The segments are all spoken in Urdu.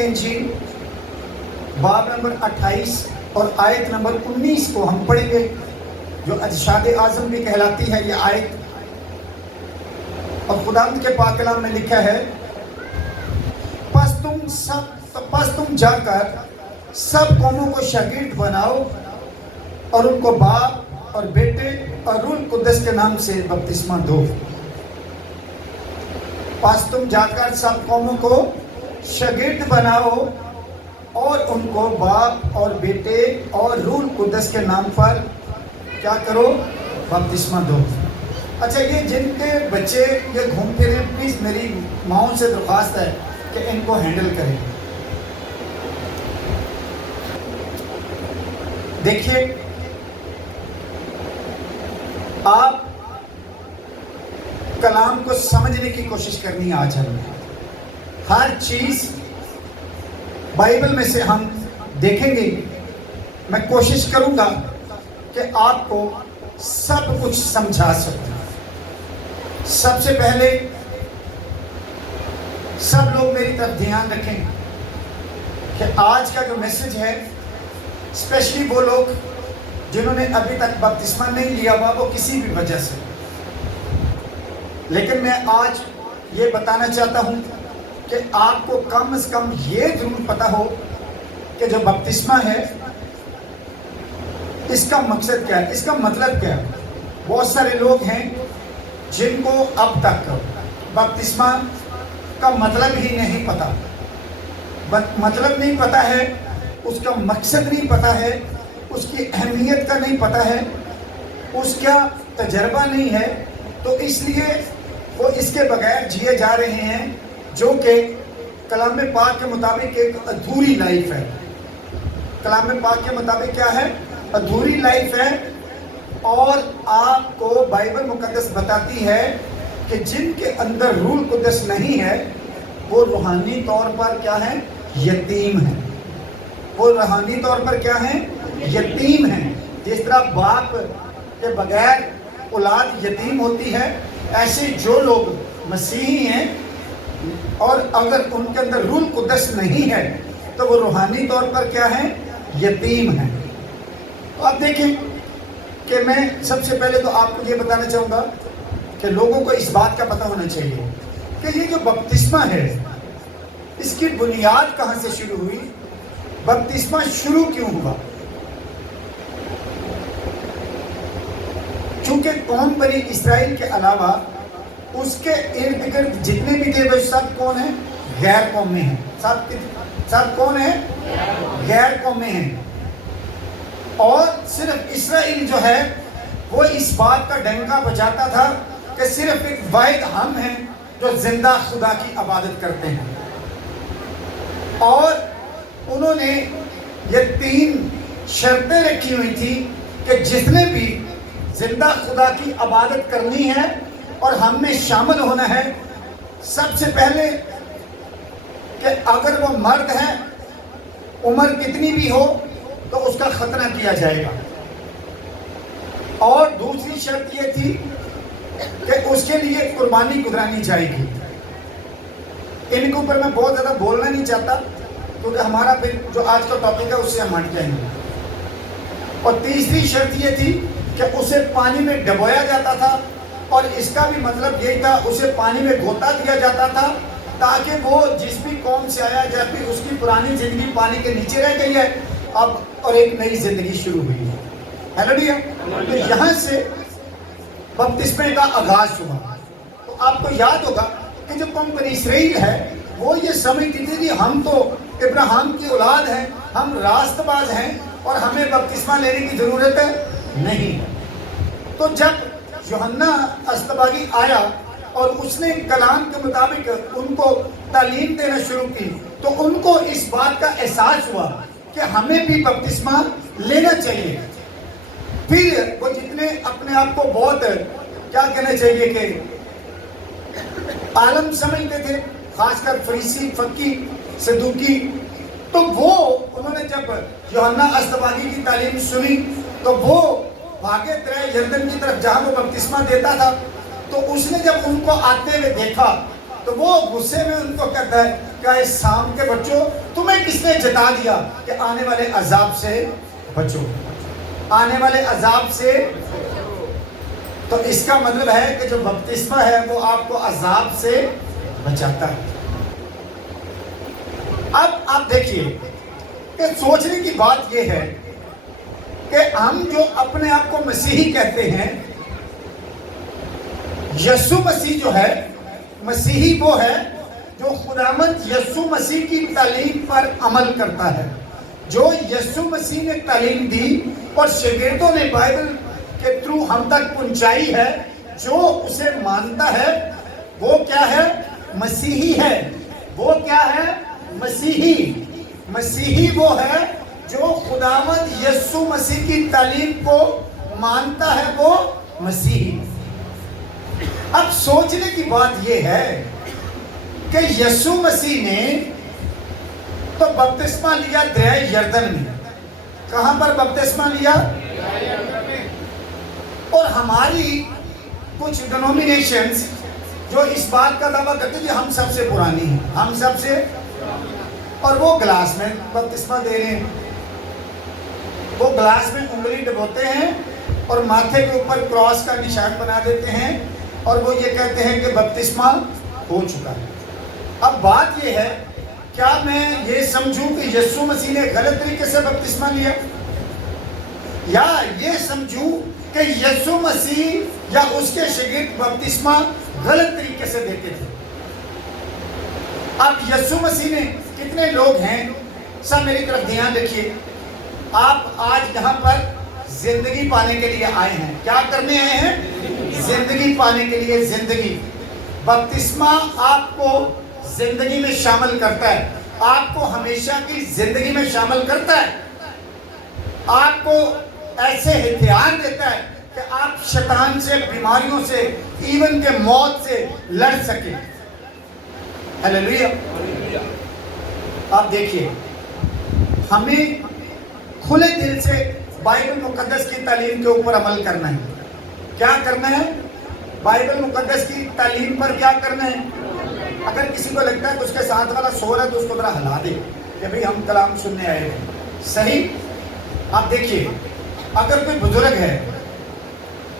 کی انجیل باب نمبر 28 اور آیت نمبر 19 کو ہم پڑھیں گے، جو ارشاد اعظم بھی کہلاتی ہے یہ آیت۔ اور خداوند کے پاک کلام میں لکھا ہے، پس تم جا کر سب قوموں کو شاگرد بناؤ اور ان کو باپ اور بیٹے اور روح القدس کے نام سے بپتسمہ دو۔ پس تم جا کر سب قوموں کو شاگرد بناؤ اور ان کو باپ اور بیٹے اور روح القدس کے نام پر کیا کرو؟ بپتسمہ دو۔ اچھا، یہ جن کے بچے یہ گھوم پھرے، پلیز میری ماؤں سے درخواست ہے کہ ان کو ہینڈل کریں۔ دیکھیے، آپ کلام کو سمجھنے کی کوشش کرنی ہے آج ہمیں۔ ہر چیز بائبل میں سے ہم دیکھیں گے۔ میں کوشش کروں گا کہ آپ کو سب کچھ سمجھا سکوں۔ سب سے پہلے سب لوگ میری طرف دھیان رکھیں کہ آج کا جو میسج ہے، اسپیشلی وہ لوگ جنہوں نے ابھی تک بپتسمہ نہیں لیا ہوا، وہ کسی بھی وجہ سے، لیکن میں آج یہ بتانا چاہتا ہوں کہ آپ کو کم از کم یہ ضرور پتا ہو کہ جو بپتسمہ ہے اس کا مقصد کیا ہے، اس کا مطلب کیا ہے۔ بہت سارے لوگ ہیں جن کو اب تک بپتسمہ کا مطلب ہی نہیں پتا، مطلب نہیں پتا ہے، اس کا مقصد نہیں پتا ہے، اس کی اہمیت کا نہیں پتا ہے، اس کا تجربہ نہیں ہے، تو اس لیے وہ اس کے بغیر جیے جا رہے ہیں، جو کہ کلام پاک کے مطابق ایک ادھوری لائف ہے۔ کلام پاک کے مطابق کیا ہے؟ ادھوری لائف ہے۔ اور آپ کو بائبل مقدس بتاتی ہے کہ جن کے اندر روح القدس نہیں ہے وہ روحانی طور پر کیا ہے؟ یتیم ہے۔ وہ روحانی طور پر کیا ہے؟ یتیم ہیں۔ جس طرح باپ کے بغیر اولاد یتیم ہوتی ہے، ایسے جو لوگ مسیحی ہیں اور اگر ان کے اندر روح القدس نہیں ہے تو وہ روحانی طور پر کیا ہے؟ یتیم ہیں۔ تو آپ دیکھیں کہ میں سب سے پہلے تو آپ کو یہ بتانا چاہوں گا کہ لوگوں کو اس بات کا پتہ ہونا چاہیے کہ یہ جو بپتسمہ ہے اس کی بنیاد کہاں سے شروع ہوئی، بپتسمہ شروع کیوں ہوا۔ چونکہ قوم بنی اسرائیل کے علاوہ اس کے ارد گرد جتنے بھی تھے وہ سب کون ہیں؟ غیر قومی ہیں۔ سب کون ہیں؟ غیر قومی ہیں۔ اور صرف اسرائیل جو ہے وہ اس بات کا ڈنکا بجاتا تھا کہ صرف ایک واحد ہم ہیں جو زندہ خدا کی عبادت کرتے ہیں۔ اور انہوں نے یہ 3 شرطیں رکھی ہوئی تھی کہ جتنے بھی زندہ خدا کی عبادت کرنی ہے اور ہم میں شامل ہونا ہے، سب سے پہلے کہ اگر وہ مرد ہے، عمر کتنی بھی ہو تو اس کا ختنہ کیا جائے گا۔ اور دوسری شرط یہ تھی کہ اس کے لیے قربانی گزرانی جائے گی۔ ان کے اوپر میں بہت زیادہ بولنا نہیں چاہتا کیونکہ ہمارا پھر جو آج کا ٹاپک ہے اس سے ہم ہٹ جائیں گے۔ اور تیسری شرط یہ تھی کہ اسے پانی میں ڈبویا جاتا تھا، اور اس کا بھی مطلب یہی تھا اسے پانی میں گوتا دیا جاتا تھا تاکہ وہ جس بھی قوم سے آیا جب بھی اس کی پرانی زندگی پانی کے نیچے رہ گئی ہے اب اور ایک نئی زندگی شروع ہوئی ہے۔ ہیلویا۔ تو یہاں سے بپتسمے کا آغاز ہوا۔ تو آپ کو یاد ہوگا کہ جو قوم بنی اسرائیل ہے وہ یہ سمجھتی تھی کہ ہم تو ابراہیم کی اولاد ہیں، ہم راست باز ہیں اور ہمیں بپتسمہ لینے کی ضرورت ہے نہیں۔ تو جب یوحنا اصطباغی آیا اور اس نے کلام کے مطابق ان کو تعلیم دینا شروع کی تو ان کو اس بات کا احساس ہوا کہ ہمیں بھی بپتسمہ لینا چاہیے۔ پھر وہ جتنے اپنے آپ کو بہت کیا کہنا چاہیے کہ عالم سمجھتے تھے، خاص کر فریسی، فقی، صدوقی، تو وہ انہوں نے جب یوحنا اصطباغی کی تعلیم سنی تو وہ بھاگے ترے یردن کی طرف جہاں وہ بپتسمہ دیتا تھا۔ تو اس نے جب ان کو آتے ہوئے دیکھا تو وہ غصے میں ان کو کہتا ہے کہ اے سام کے بچوں، اس نے جتا دیا کہ آنے والے عذاب سے بچو، آنے والے عذاب سے. تو اس کا مطلب ہے کہ جو بپتسمہ ہے وہ آپ کو عذاب سے بچاتا ہے. اب آپ دیکھیے کہ سوچنے کی بات یہ ہے کہ ہم جو اپنے آپ کو مسیحی کہتے ہیں، یسوع مسیح جو ہے، مسیحی وہ ہے جو خداوند یسوع مسیح کی تعلیم پر عمل کرتا ہے، جو یسوع مسیح نے تعلیم دی اور شاگردوں نے بائبل کے تھرو ہم تک پہنچائی ہے، جو اسے مانتا ہے وہ کیا ہے؟ مسیحی ہے. وہ کیا ہے؟ مسیحی. مسیحی وہ ہے جو خداوند یسوع مسیح کی تعلیم کو مانتا ہے، وہ مسیحی. اب سوچنے کی بات یہ ہے کہ یسوع مسیح نے تو بپتسمہ لیا دریائے یردن میں. کہاں پر بپتسمہ لیا؟ اور ہماری کچھ ڈینومینیشنز جو اس بات کا دعویٰ کرتے ہیں کہ ہم سب سے پرانی ہیں، ہم سب سے، اور وہ گلاس میں بپتسمہ دے رہے ہیں، وہ گلاس میں انگلی ڈبوتے ہیں اور ماتھے کے اوپر کراس کا نشان بنا دیتے ہیں اور وہ یہ کہتے ہیں کہ بپتسمہ ہو چکا ہے. اب بات یہ ہے، کیا میں یہ سمجھوں کہ یسوع مسیح نے غلط طریقے سے بپتسمہ لیا، یا یہ سمجھوں کہ یسوع مسیح یا اس کے شاگرد بپتسمہ غلط طریقے سے دیتے تھے؟ اب یسوع مسیح نے کتنے لوگ ہیں، سب میری طرف دھیان رکھیے. آپ آج یہاں پر زندگی پانے کے لیے آئے ہیں. کیا کرنے آئے ہیں؟ زندگی پانے کے لیے. زندگی. بپتسمہ آپ کو زندگی میں شامل کرتا ہے، آپ کو ہمیشہ کی زندگی میں شامل کرتا ہے، آپ کو ایسے ہتھیار دیتا ہے کہ آپ شیطان سے، بیماریوں سے، ایون کہ موت سے لڑ سکیں. ہلیلویا. آپ دیکھیے، ہمیں کھلے دل سے بائبل مقدس کی تعلیم کے اوپر عمل کرنا ہے. کیا کرنا ہے؟ بائبل مقدس کی تعلیم پر کیا کرنا ہے؟ اگر کسی کو لگتا ہے کہ اس کے ساتھ والا سو رہا ہے تو اس کو ذرا ہلا دے کہ بھئی ہم کلام سننے آئے ہیں. صحیح. آپ دیکھیے، اگر کوئی بزرگ ہے،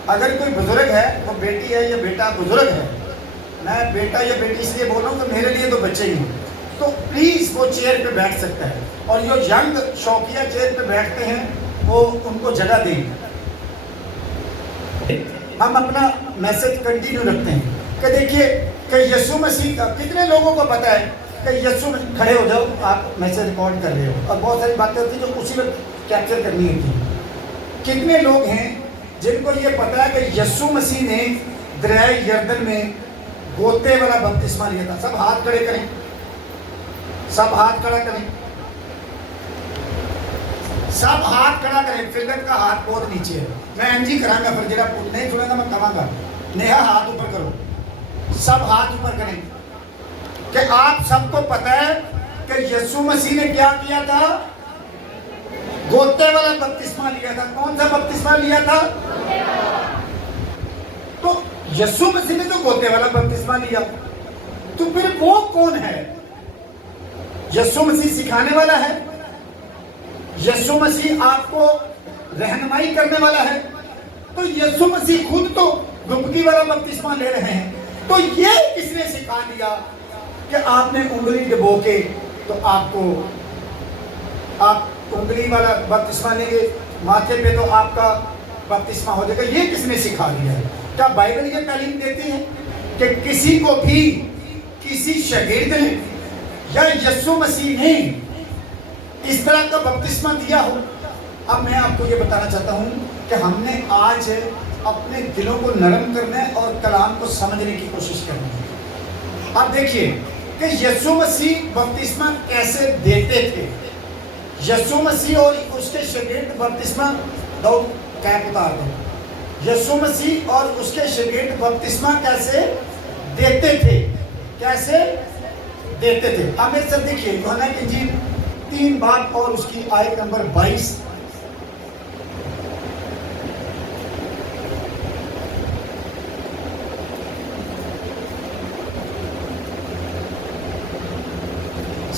اگر کوئی بزرگ ہے، وہ بیٹی ہے یا بیٹا بزرگ ہے، میں بیٹا یا بیٹی اس لیے بول رہا ہوں کہ میرے لیے تو بچے ہی ہیں، تو پلیز وہ چیئر پہ بیٹھ سکتا ہے. اور جو ینگ شوقیہ چیئر پہ بیٹھتے ہیں وہ ان کو جگہ دیں. ہم اپنا میسج کنٹینیو رکھتے ہیں کہ دیکھیے کہ یسوع مسیح کا کتنے لوگوں کو پتہ ہے کہ یسوع، کھڑے ہو جاؤ، آپ میسج ریکارڈ کر رہے ہو اور بہت ساری باتیں ہوتی ہیں جو اسی وقت کیپچر کرنی ہوتی ہیں. کتنے لوگ ہیں جن کو یہ پتا ہے کہ یسوع مسیح نے دریائے یردن میں گوتے والا بپتسمہ لیا تھا؟ سب ہاتھ کھڑے کریں، سب ہاتھ کھڑا کریں، سب ہاتھ کھڑا کریں. فلگت کا ہاتھ بہت نیچے ہے، میں انجی کراں گا، پھر جڑا نہیں سنے گا میں کہاں گا. نیہا ہاتھ اوپر کرو، سب ہاتھ اوپر کریں کہ آپ سب کو پتا ہے کہ یسوع مسیح نے کیا کیا تھا؟ گوتے والا بپتسمہ لیا تھا. کون سا بپتسمہ لیا تھا؟ تو یسوع مسیح نے تو گوتے والا بپتسمہ لیا، تو پھر وہ کون ہے؟ یسوع مسیح سکھانے والا ہے، یسوع مسیح آپ کو رہنمائی کرنے والا ہے. تو یسوع مسیح خود تو ڈبکی والا بپتسمہ لے رہے ہیں، تو یہ کس نے سکھا دیا کہ آپ نے انگلی ڈبو کے تو آپ انگلی والا بپتسمہ لیں گے، ماتھے پہ تو آپ کا بپتسمہ ہو جائے گا؟ یہ کس نے سکھا دیا ہے؟ کیا بائبل یہ تعلیم دیتی ہے کہ کسی کو بھی کسی شاگرد نے یا یسوع مسیح نے اس طرح کا بپتسمہ دیا ہو؟ اب میں آپ کو یہ بتانا چاہتا ہوں کہ ہم نے آج اپنے دلوں کو نرم کرنا ہے اور کلام کو سمجھنے کی کوشش کرنی ہے. اب دیکھیے کہ یسوع مسیح بپتسمہ کیسے دیتے تھے. یسوع مسیح اور اس کے شاگرد بپتسمہ، دو کیپ اتار دو. یسوع مسیح اور اس کے شاگرد بپتسمہ کیسے دیتے تھے؟ کیسے دیتے تھے؟ عامر سر دیکھیے یوحنا کی انجیل 3 باب اور اس کی آیت نمبر 22.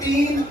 3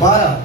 12।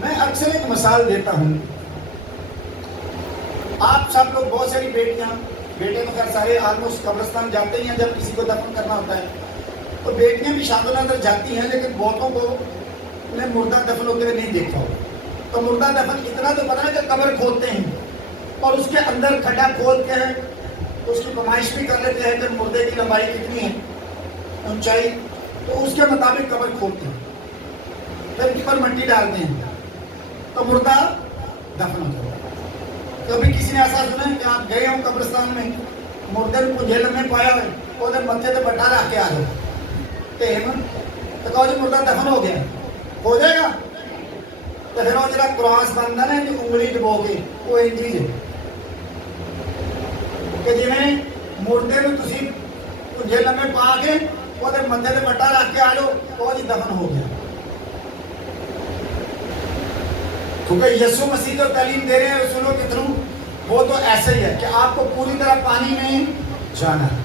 میں اکثر ایک مثال دیتا ہوں. آپ سب لوگ بہت ساری بیٹیاں بیٹے تو خیر سارے آلموسٹ قبرستان جاتے ہی ہیں جب کسی کو دفن کرنا ہوتا ہے. تو بیٹیاں بھی شاد و نادر جاتی ہیں لیکن بہتوں کو نے مردہ دفن ہوتے ہوئے نہیں دیکھا ہو. تو مردہ دفن اتنا تو پتا ہے کہ قبر کھودتے ہیں اور اس کے اندر کھڈا کھود کے اس کی پیمائش بھی کر لیتے ہیں کہ مردے کی لمبائی کتنی ہے, اونچائی, تو اس کے مطابق قبر کھودتے ہیں, پھر اس پر مٹی ڈالتے ہیں تو مردہ دفن ہوتا ہے. کبھی کسی نے ایسا سنا ہے کہ آپ گئے ہوں قبرستان میں, مردے کو جیل میں پایا ہوئے وہ متھے سے بٹا رکھ کے آ جاؤ تو کہو جی مردہ دفن ہو گیا, ہو جائے گا. تو پھر وہ جڑا کراس بنتا نا جو انگلی ڈبو کے وہ ایک چیز ہے کہ جی مردے کو تسی جیل میں پا کے وہ متھے سے بٹا رکھ کے آ جاؤ کہو جی دفن ہو گیا. کیونکہ یسوع مسیح جو تعلیم دے رہے ہیں رسولوں کے تھرو وہ تو ایسا ہی ہے کہ آپ کو پوری طرح پانی میں جانا ہے.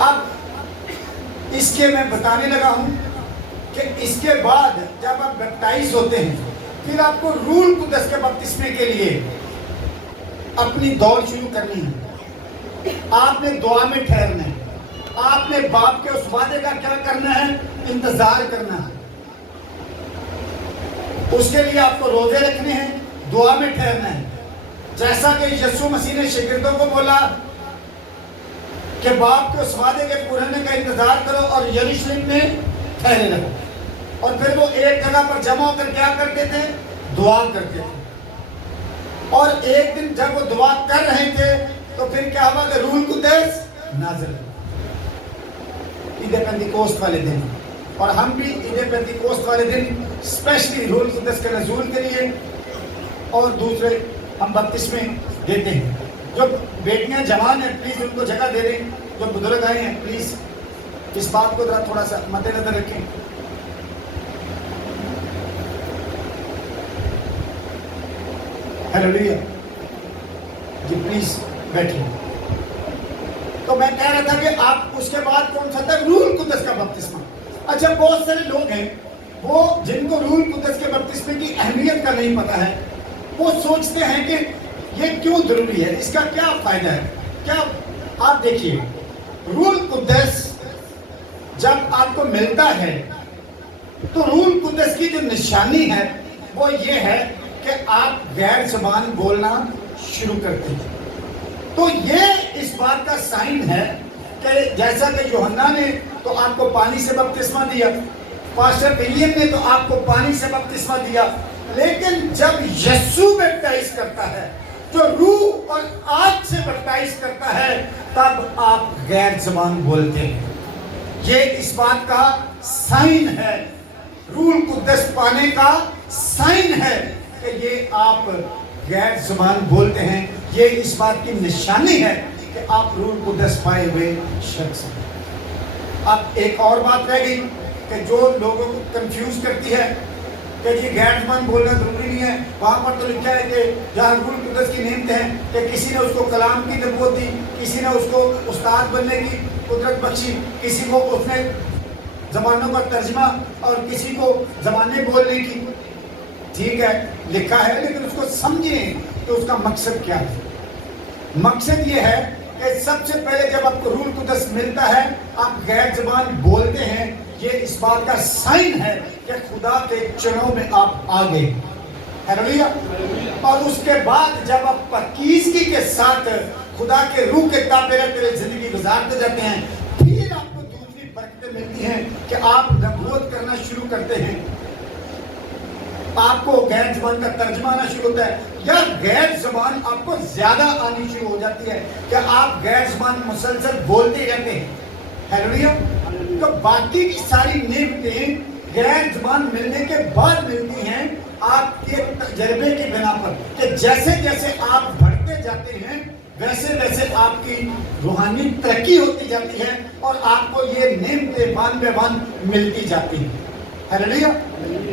اب اس کے میں بتانے لگا ہوں کہ اس کے بعد جب آپ بیپٹائز ہوتے ہیں پھر آپ کو روح القدس کے بپتسمے کے لیے اپنی دوڑ شروع کرنی ہے. آپ نے دعا میں ٹھہرنا ہے, آپ نے باپ کے اس وعدے کا کیا کرنا ہے, انتظار کرنا ہے. اس کے لیے آپ کو روزے رکھنے ہیں, دعا میں ٹھہرنا ہے. جیسا کہ یسوع مسیح نے شاگردوں کو بولا کہ باپ کے اس وعدے کے پورے ہونے کا انتظار کرو اور یروشلم میں ٹھہرے رہو. اور پھر وہ ایک جگہ پر جمع ہو کر کیا کرتے تھے, دعا کرتے تھے. اور ایک دن جب وہ دعا کر رہے تھے تو پھر کیا ہوا کہ روح القدس نازل ہوا عید پینتیکوست والے دن. اور ہم بھی عید پینتیکوست والے دن اسپیشلی روح القدس کے نزول کے لیے اور دوسرے ہم بپتسمے دیتے ہیں. جو بیٹیاں جوان ہیں پلیز ان کو جگہ دے دیں, جو بزرگ آئے ہیں پلیز اس بات کو ذرا تھوڑا سا مد نظر رکھیں. ہیلیلویا جی پلیز بیٹھیں. تو میں کہہ رہا تھا کہ آپ اس کے بعد کون سا تھا, روح القدس کا بپتسمہ. اچھا بہت سارے لوگ ہیں وہ جن کو روح القدس کے بپتسمے کی اہمیت کا نہیں پتا ہے, وہ سوچتے ہیں کہ یہ کیوں ضروری ہے, اس کا کیا فائدہ ہے. کیا آپ دیکھیے روح القدس جب آپ کو ملتا ہے تو روح القدس کی جو نشانی ہے وہ یہ ہے کہ آپ غیر زبان بولنا شروع کرتے ہیں. تو یہ اس بات کا سائن ہے کہ جیسا کہ یوحنا نے تو آپ کو پانی سے بپتسمہ دیا, پاسٹر ولیم نے تو آپ کو پانی سے بپتسمہ دیا, لیکن جب یسوع بیپٹائز کرتا ہے, جو روح اور آگ سے بیپٹائز کرتا ہے, تب آپ غیر زبان بولتے ہیں. یہ اس بات کا سائن ہے, روح القدس پانے کا سائن ہے کہ یہ آپ غیر زبان بولتے ہیں. یہ اس بات کی نشانی ہے کہ آپ روح القدس پائے ہوئے شخص ہیں. اب ایک اور بات رہ گئی کہ جو لوگوں کو کنفیوز کرتی ہے کہ جی غیر زبان بولنا ضروری نہیں ہے. وہاں پر تو لکھا ہے کہ جہاں روح القدس کی نعمتیں ہیں کہ کسی نے اس کو کلام کی نبوت دی, کسی نے اس کو استاد بننے کی قدرت بخشی, کسی کو اس نے زبانوں کا ترجمہ اور کسی کو زبانیں بولنے کی. ٹھیک ہے لکھا ہے, لیکن اس کو سمجھیں کہ اس کا مقصد کیا ہے. مقصد یہ ہے کہ سب سے پہلے جب آپ کو روح القدس ملتا ہے آپ غیر زبان بولتے ہیں, یہ اس بات کا سائن ہے کہ خدا کے چنوں میں آپ آ گئے. ہیلیلویا. اور اس کے بعد جب آپ پاکیزگی کے ساتھ خدا کے روح کے تابع رہتے زندگی گزارتے جاتے ہیں, پھر آپ کو دوسری برکتیں ملتی ہیں کہ آپ نبوت کرنا شروع کرتے ہیں, آپ کو غیر زبان کا ترجمہ آنا شروع ہوتا ہے, یا غیر زبان آپ کو زیادہ آنی شروع ہو جاتی ہے کہ آپ غیر زبان مسلسل بولتے رہتے ہیں. ہیلیلویا. تو باقی کی ساری نعمتیں غیر زبان ملنے کے بعد ملتی ہیں آپ کے تجربے کی بنا پر, کہ جیسے جیسے آپ بڑھتے جاتے ہیں ویسے ویسے آپ کی روحانی ترقی ہوتی جاتی ہے اور آپ کو یہ نعمتیں وان بے وان ملتی جاتی ہیں. ہیلیلویا.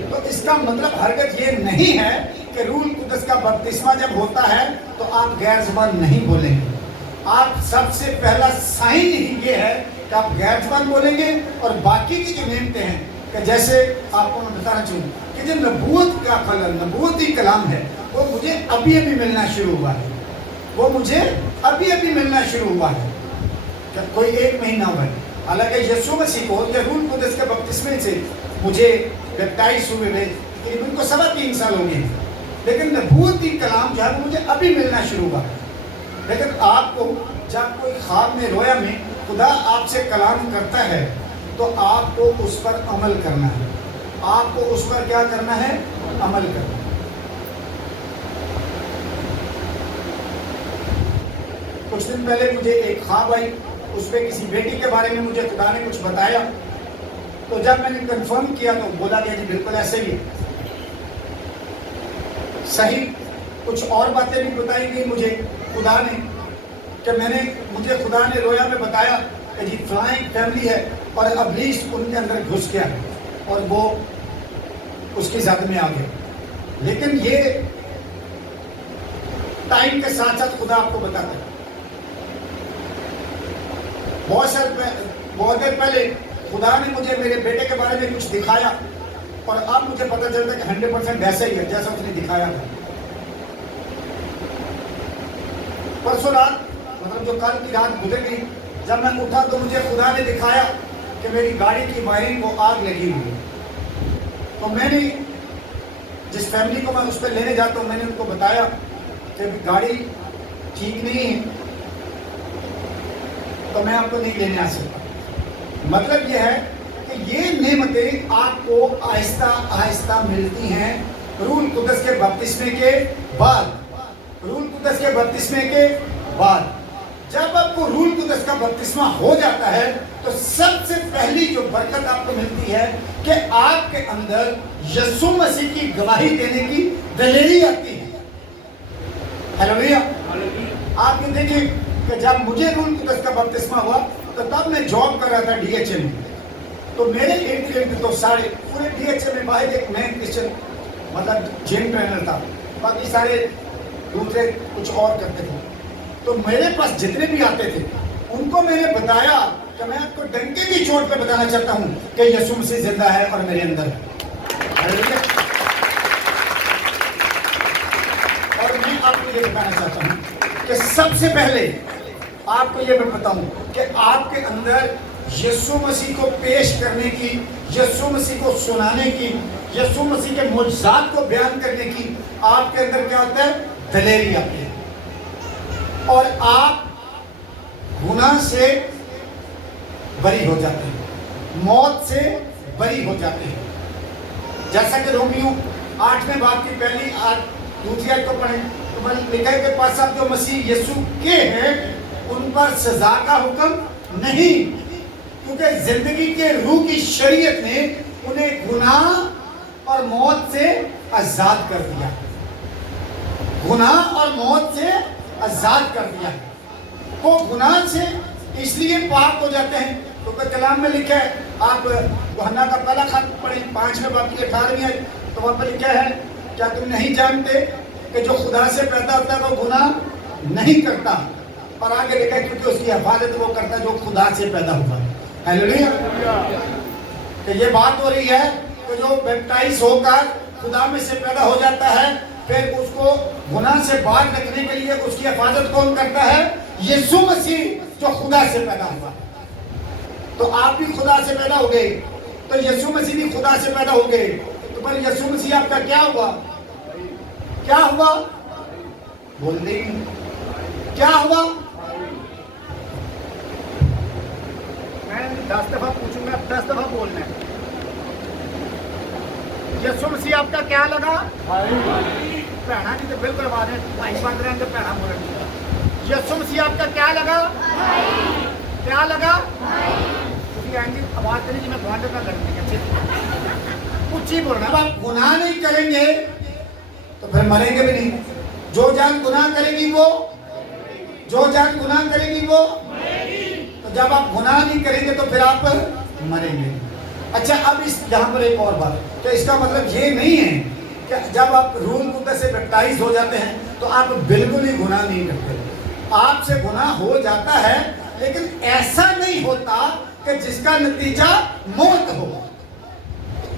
تو اس کا مطلب ہرگز یہ نہیں ہے کہ روح القدس کا بپتسمہ جب ہوتا ہے تو آپ غیر زبان نہیں بولیں گے. آپ سب سے پہلا سائن ہی یہ ہے کہ آپ غیر زبان بولیں گے اور باقی کی جو نعمتیں ہیں کہ جیسے آپ کو میں بتانا چاہوں کہ جو نبوت کا قلم نبوتی کلام ہے وہ مجھے ابھی ابھی ملنا شروع ہوا ہے، وہ مجھے ابھی ابھی ملنا شروع ہوا ہے، کہ کوئی 1 مہینہ ہوا ہے۔ حالانکہ یسوع مسیح کو یا روح القدس کے بپتسمے سے مجھے بیپٹائز ہوئے ہوئے تقریباً کو 3.25 سال ہو گئے، لیکن نبوتی کلام جو ہے وہ مجھے ابھی ملنا شروع ہوا ہے۔ لیکن آپ کو جب کوئی خواب میں رویا میں خدا آپ سے کلام کرتا ہے تو آپ کو اس پر عمل کرنا ہے، آپ کو اس پر کیا کرنا ہے؟ عمل کرنا ہے۔ کچھ دن پہلے مجھے ایک خواب آئی، اس پہ کسی بیٹی کے بارے میں مجھے خدا نے کچھ بتایا، تو جب میں نے کنفرم کیا تو بولا گیا جی بالکل ایسے ہی صحیح۔ کچھ اور باتیں بھی بتائی گئی مجھے خدا نے، کہ مجھے خدا نے رویا میں بتایا کہ جی فلاں ایک فیملی ہے اور ابلیس ان کے اندر گھس گیا اور وہ اس کی زد میں آ گیا۔ لیکن یہ ٹائم کے ساتھ ساتھ خدا آپ کو بتاتا ہے۔ بہت دیر پہلے خدا نے مجھے میرے بیٹے کے بارے میں کچھ دکھایا اور اب مجھے پتہ چلتا ہے کہ 100% ویسا ہی ہے جیسا اس نے دکھایا تھا۔ پرسوں رات مطلب جو کل کی رات گزر گئی، جب میں اٹھا تو مجھے خدا نے دکھایا کہ میری گاڑی کی وائرنگ کو آگ لگی ہوئی ہے۔ تو میں نے جس فیملی کو میں اس پہ لینے جاتا ہوں میں نے ان کو بتایا کہ گاڑی ٹھیک نہیں ہے تو میں آپ کو نہیں لینے آ سکتا۔ مطلب یہ ہے کہ یہ نعمتیں آپ کو آہستہ آہستہ ملتی ہیں روح القدس کے بپتسمے کے بعد۔ روح القدس کے بپتسمے کے بعد جب آپ کو روح القدس کا بپتسمہ ہو جاتا ہے تو سب سے پہلی جو برکت آپ کو ملتی ہے کہ آپ کے اندر یسوع مسیح کی گواہی دینے کی دلیری آتی ہے۔ ہیلویا۔ آپ یہ دیکھیں کہ جب مجھے روح القدس کا بپتسمہ ہوا تو تب میں جاب کر رہا تھا ڈی ایچ اے میں، تو میرے ارد گرد تو سارے پورے ڈی ایچ اے میں باہر ایک میں کرسچن مطلب جم ٹرینر تھا، باقی سارے دوسرے کچھ اور کرتے تھے۔ تو میرے پاس جتنے بھی آتے تھے ان کو میں نے بتایا کہ میں آپ کو ڈنکے کی چوٹ پہ بتانا چاہتا ہوں کہ یسوع مسیح زندہ ہے اور میرے اندر ہے۔ اور میں آپ کو یہ بتانا چاہتا ہوں کہ سب سے پہلے آپ کو یہ میں بتاؤں کہ آپ کے اندر یسوع مسیح کو پیش کرنے کی، یسوع مسیح کو سنانے کی، یسوع مسیح کے معجزات کو بیان کرنے کی آپ کے اندر کیا ہوتا ہے؟ دلیری آتی ہے، اور آپ گناہ سے بری ہو جاتے ہیں، موت سے بری ہو جاتے ہیں۔ جیسا کہ رومیو 8ویں باب کی پہلی دوسری آیت کو پڑھیں تو لکھا ہے کہ پس اب جو مسیح یسوع کے ہیں ان پر سزا کا حکم نہیں، کیونکہ زندگی کے روح کی شریعت نے انہیں گناہ اور موت سے آزاد کر دیا، گناہ اور موت سے آزاد کر دیا۔ وہ گناہ سے اس لیے پاک ہو جاتے ہیں کیونکہ کلام میں لکھا ہے، آپ یوحنا کا پہلا خط پڑھیں 5ویں باب کی 18ویں آیت، تو وہاں پر لکھا ہے کیا تم نہیں جانتے کہ جو خدا سے پیدا ہوتا ہے وہ گناہ نہیں کرتا، اور آگے لکھا ہے کیونکہ اس کی حفاظت وہ کرتا ہے جو خدا سے پیدا ہوا ہے۔ ہیلیلویا۔ کہ یہ بات ہو رہی ہے کہ جو بیپٹائز ہو کر خدا میں سے پیدا ہو جاتا ہے پھر اس کو گناہ سے باہر رکھنے کے لیے اس کی حفاظت کون کرتا ہے؟ یسوع مسیح جو خدا سے پیدا ہوا ہے۔ تو آپ بھی خدا سے پیدا ہو گئے تو یسوع مسیح بھی خدا سے پیدا ہو گئے، تو پر یسوع مسیح آپ کا کیا ہوا؟ کیا ہوا؟ بول نہیں کیا ہوا؟ میں 10 دفعہ پوچھوں گا، 10 دفعہ بولنا ہے۔ یسوع مسیح آپ کا کیا لگا؟ بہنا جی تو بالکل آواز ہے بھائی بند رہے ہیں تو بہنا بولیں۔ یسوع مسیح آپ کا کیا لگا؟ کیا لگا؟ آواز کریں جی میں بہت کا کرنے کچھ ہی بولنا۔ اب آپ گناہ نہیں کریں گے تو پھر مریں گے بھی نہیں۔ جو جان گناہ کرے گی وہ، جو جان گناہ کرے گی وہ، تو جب آپ گناہ نہیں کریں گے تو پھر آپ مریں گے۔ اچھا اب یہاں پر ایک اور بات کہ اس کا مطلب یہ نہیں ہے کہ جب آپ روح القدس سے بیپٹائز ہو جاتے ہیں تو آپ بالکل ہی گناہ نہیں کرتے۔ آپ سے گناہ ہو جاتا ہے لیکن ایسا نہیں ہوتا کہ جس کا نتیجہ موت ہو۔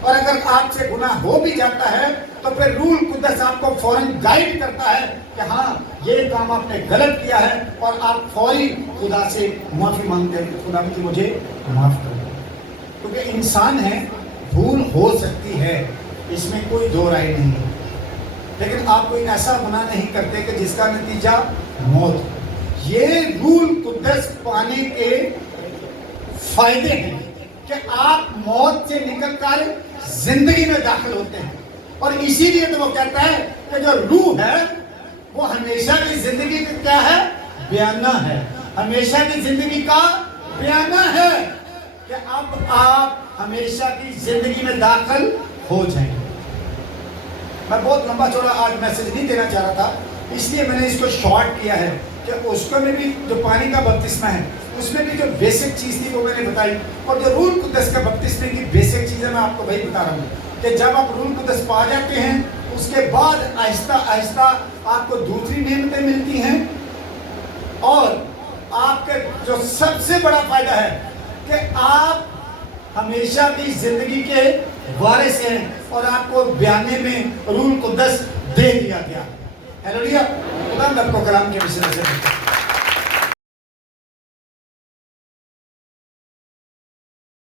اور اگر آپ سے گناہ ہو بھی جاتا ہے تو پھر روح القدس آپ کو فوراً گائیڈ کرتا ہے کہ ہاں یہ کام آپ نے غلط کیا ہے، اور آپ فوری خدا سے معافی مانگتے ہیں کہ خدا مجھے معاف کر دو. کیونکہ انسان ہے، بھول ہو سکتی ہے، اس میں کوئی دو رائے نہیں ہے، لیکن آپ کوئی ایسا گناہ نہیں کرتے کہ جس کا نتیجہ موت ہو. یہ روح القدس پانے کے فائدے ہیں کہ آپ موت سے نکل کر زندگی میں داخل ہوتے ہیں. اور اسی لیے تو وہ کہتا ہے کہ جو روح ہے وہ ہمیشہ کی زندگی کا کیا ہے؟ بیانہ ہے. ہمیشہ کی زندگی کا بیانہ ہے کہ اب آپ ہمیشہ کی زندگی میں داخل ہو جائیں. میں بہت لمبا چوڑا آج میسج نہیں دینا چاہ رہا تھا، اس لیے میں نے اس کو شارٹ کیا ہے کہ اس کو میں بھی جو پانی کا بپتسمہ ہے اس میں بھی جو بیسک چیز تھی وہ میں نے بتائی، اور جو روح القدس کا بپتسمے کی بیسک چیزیں میں آپ کو وہی بتا رہا ہوں کہ جب آپ روح القدس پا جاتے ہیں اس کے بعد آہستہ آہستہ آپ کو دوسری نعمتیں ملتی ہیں. اور آپ کے جو سب سے بڑا فائدہ ہے کہ آپ ہمیشہ کی زندگی کے وارث ہیں، اور آپ کو بیانے میں روح القدس دے دیا گیا. ہیلیلویا. خدا آپ کو کلام کے وسیلے سے